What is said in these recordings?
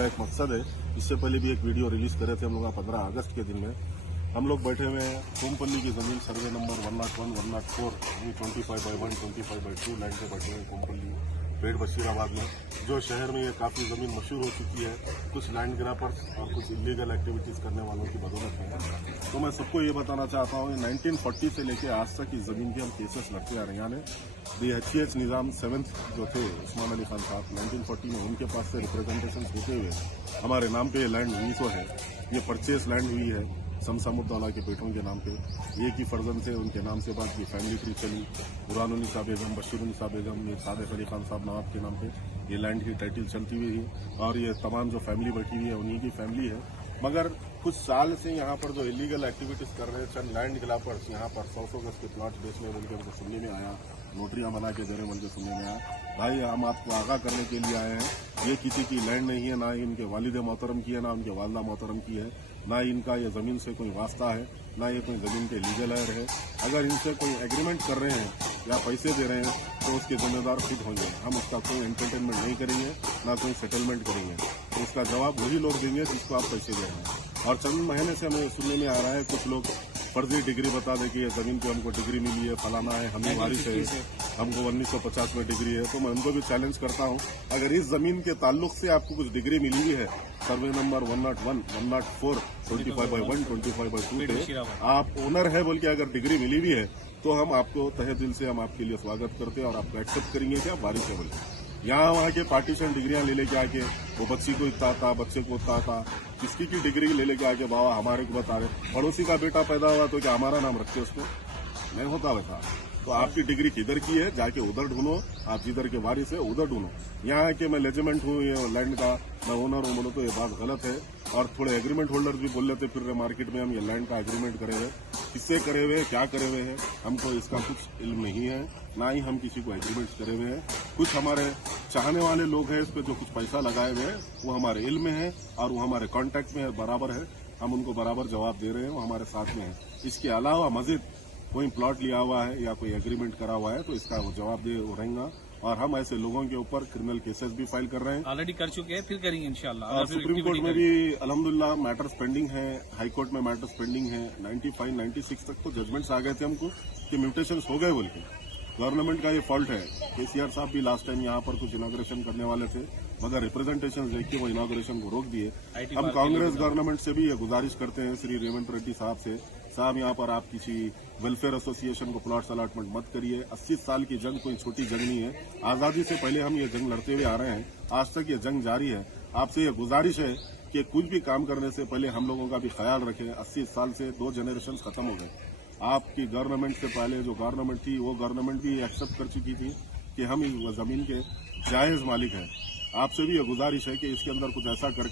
का एक मकसद है। इससे पहले भी एक वीडियो रिलीज करे थे हम लोग 15 अगस्त के दिन में। हम लोग बैठे हुए हैं कोमपल्ली की जमीन सर्वे नंबर 101, 104 ये 25/1, 25/2 लैंड पे बैठे हैं कोमपल्ली पेड़ बशीराबाद में, जो शहर में ये काफ़ी ज़मीन मशहूर हो चुकी है कुछ लैंड ग्रैपर्स और कुछ इलीगल एक्टिविटीज़ करने वालों की बदौलत है। तो मैं सबको ये बताना चाहता हूँ 1940 से लेकर आज तक इस ज़मीन के हम केसेस लड़ते आ रहे हैं। यानी DHEH निज़ाम 7th जो थे उस्मान अली खान साहब 1940 में उनके पास से रिप्रेजेंटेशन होते हुए हमारे नाम पे ये लैंड हुई तो है, ये परचेस लैंड हुई है शमशामुद्दौला के बेटों के नाम पे। एक ही फर्जन थे उनके नाम से बाद ये फैमिली ट्री चली, बुरहानुन्निसा बेगम, बशीरुन्निसा बेगम, ये सादिक अली खान साहब नवाब के नाम पे ये लैंड की टाइटल चलती हुई है और ये तमाम जो फैमिली बैठी हुई है उन्हीं की फैमिली है। मगर कुछ साल से यहाँ पर जो इलीगल एक्टिविटीज कर रहे हैं चंद लैंड ग्रैपर्स यहाँ पर 100 गज के प्लॉट बेचने बोल के हमको सुनने में आया, नोटरियां बना के दे रहे बोल के सुनने में आया। भाई हम आपको आगाह करने के लिए आए हैं, ये किसी की लैंड नहीं है, ना ही इनके वालिद मोहतरम की है, ना उनके वालदा मोहतरम की है, ना ही इनका ये ज़मीन से कोई वास्ता है, ना ये कोई ज़मीन के लीगल है। अगर इनसे कोई एग्रीमेंट कर रहे हैं या पैसे दे रहे हैं तो उसके जिम्मेदार खुद होंगे। हम उसका कोई एंटरटेनमेंट नहीं करेंगे, ना कोई सेटलमेंट करेंगे। तो इसका जवाब वही लोग देंगे जिसको आप पैसे दे रहे हैं। और चंद महीने से हमें सुनने में आ रहा है कुछ लोग फर्जी डिग्री बता दे कि ये ज़मीन पे हमको डिग्री मिली है, फलाना है, हमें वारिस है, हमको 1950 में डिग्री है। तो मैं उनको भी चैलेंज करता हूँ, अगर इस ज़मीन के ताल्लुक से आपको कुछ डिग्री मिली हुई है सर्वे नंबर 101, 104, 25/1, 25/2 पे आप ओनर है बोल के अगर डिग्री मिली हुई है तो हम आपको तहे दिल से हम आपके लिए स्वागत करते हैं और आपको एक्सेप्ट करेंगे कि आप वारिस है बोल के। यहाँ वहाँ के पार्टीशन डिग्रियां ले लेके आके वो बच्ची को इतना था, बच्चे को उतना था, किसकी की डिग्री ले लेके आके बाबा हमारे को बता रहे, पड़ोसी का बेटा पैदा हुआ तो क्या हमारा नाम रखते उसको? नहीं होता वैसा। तो आपकी डिग्री किधर की है जाके उधर ढूंढो, आप जिधर के वारिस है उधर ढूंढो। यहाँ के मैं लेजमेंट हूँ ये लैंड का, मैं ओनर हूँ बोलो तो ये बात गलत है। और थोड़े एग्रीमेंट होल्डर भी बोल लेते फिर मार्केट में हम ये लैंड का एग्रीमेंट करे हुए, किससे करे हुए, क्या करे हुए हैं, हमको इसका कुछ इल्म नहीं है, ना ही हम किसी को एग्रीमेंट करे हुए हैं। कुछ हमारे चाहने वाले लोग हैं इस पर जो कुछ पैसा लगाए हुए हैं वो हमारे इल्म में है और वो हमारे कॉन्टैक्ट में बराबर है, हम उनको बराबर जवाब दे रहे हैं, वो हमारे साथ में है। इसके अलावा मजीद कोई प्लॉट लिया हुआ है या कोई एग्रीमेंट करा हुआ है तो इसका वो जवाब दे रहेगा। और हम ऐसे लोगों के ऊपर क्रिमिनल केसेस भी फाइल कर रहे हैं, ऑलरेडी कर चुके हैं, फिर करेंगे इंशाल्लाह। और सुप्रीम कोर्ट में भी अल्हम्दुलिल्लाह मैटर्स पेंडिंग है, हाई कोर्ट में मैटर्स पेंडिंग है। 95, 96 तक तो जजमेंट्स आ गए थे हमको कि म्यूटेशंस हो गए बोल के। गवर्नमेंट का ये फॉल्ट है। KCR साहब भी लास्ट टाइम यहाँ पर कुछ इनॉग्रेशन करने वाले थे मगर रिप्रेजेंटेशन देख के वो इनॉग्रेशन को रोक दिए। हम कांग्रेस गवर्नमेंट से भी ये गुजारिश करते हैं श्री रेवंत रेड्डी साहब से, साहब यहाँ पर आप किसी वेलफेयर एसोसिएशन को प्लॉट्स अलॉटमेंट मत करिए। 80 साल की जंग कोई छोटी जंग नहीं है, आजादी से पहले हम ये जंग लड़ते हुए आ रहे हैं, आज तक ये जंग जारी है। आपसे ये गुजारिश है कि कुछ भी काम करने से पहले हम लोगों का भी ख्याल रखें। 80 साल से 2 जनरेशन खत्म हो गए। आपकी गवर्नमेंट से पहले जो गवर्नमेंट थी वो गवर्नमेंट भी एक्सेप्ट कर चुकी थी कि हम इस जमीन के जायज मालिक हैं। आपसे भी ये गुजारिश है कि इसके अंदर कुछ ऐसा कर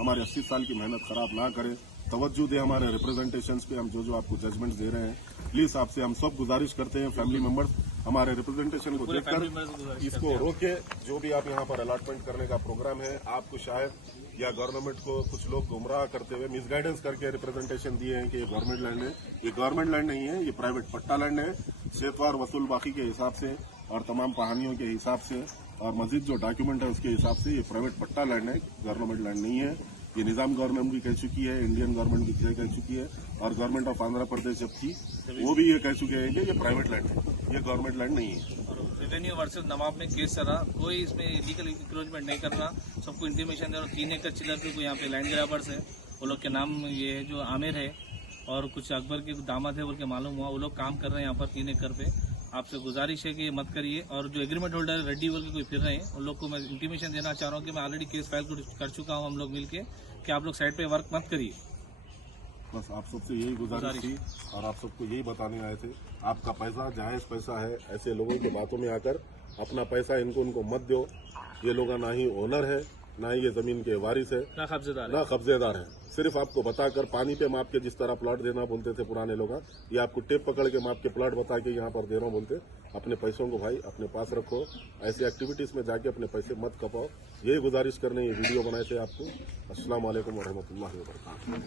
हमारे 80 साल की मेहनत खराब ना करें, तवज्जो दे हमारे रिप्रेजेंटेशंस पे। हम जो आपको जजमेंट दे रहे हैं प्लीज आपसे हम सब गुजारिश करते हैं, फैमिली मेंबर्स हमारे रिप्रेजेंटेशन को देखकर इसको रोके। जो भी आप यहाँ पर अलॉटमेंट करने का प्रोग्राम है, आपको शायद या गवर्नमेंट को कुछ लोग गुमराह करते हुए मिसगाइडेंस करके रिप्रेजेंटेशन दिए हैं कि ये गवर्नमेंट लैंड है। ये गवर्नमेंट लैंड नहीं है, ये प्राइवेट पट्टा लैंड है। सेतवार वसूल बाकी के हिसाब से और तमाम कहानियों के हिसाब से और मजीद जो डॉक्यूमेंट है उसके हिसाब से ये प्राइवेट पट्टा लैंड है, गवर्नमेंट लैंड नहीं है। ये निजाम गवर्नमेंट भी कह चुकी है, इंडियन गवर्नमेंट भी कह चुकी है और गवर्नमेंट ऑफ आंध्र प्रदेश जब थी वो भी ये कह चुके हैं कि ये प्राइवेट लैंड है, ये गवर्नमेंट लैंड नहीं है। रेवेन्यू वर्सेस नवाब में केस चल रहा, कोई इसमें इलीगल इंक्रोचमेंट नहीं कर रहा, सबको इंटीमेशन दे रहा। 3 एकड़ चिल्लर पे यहाँ पे लैंड ग्रैबर्स है, वो लोग के नाम ये है जो आमिर है और कुछ अकबर के दामाद है बोल के मालूम हुआ, वो लोग काम कर रहे हैं यहाँ पर 3 एकड़ पे। आपसे गुजारिश है कि ये मत करिए। और जो एग्रीमेंट होल्डर रेड्डी बोल के कोई फिर रहे हैं उन लोग को मैं इंटीमेशन देना चाह रहा हूँ कि मैं ऑलरेडी केस फाइल कर चुका हूँ हम लोग मिलके, कि आप लोग साइड पे वर्क मत करिए। बस आप सबसे यही गुजारिश थी और आप सबको यही बताने आए थे, आपका पैसा जायज पैसा है, ऐसे लोगों की बातों में आकर अपना पैसा इनको मत दो। ये लोग ना ही ओनर है, ना ही ये जमीन के वारिस है, ना कब्जेदार है। सिर्फ आपको बताकर पानी पे माप के जिस तरह प्लॉट देना बोलते थे पुराने लोग, ये आपको टेप पकड़ के माप के प्लॉट बता के यहाँ पर दे रहा हूँ बोलते। अपने पैसों को भाई अपने पास रखो, ऐसी एक्टिविटीज में जाके अपने पैसे मत कपाओ। यही गुजारिश करने ये वीडियो बनाए थे आपको। अस्सलाम वालेकुम वरहमतुल्लाहि वबरकातुहू।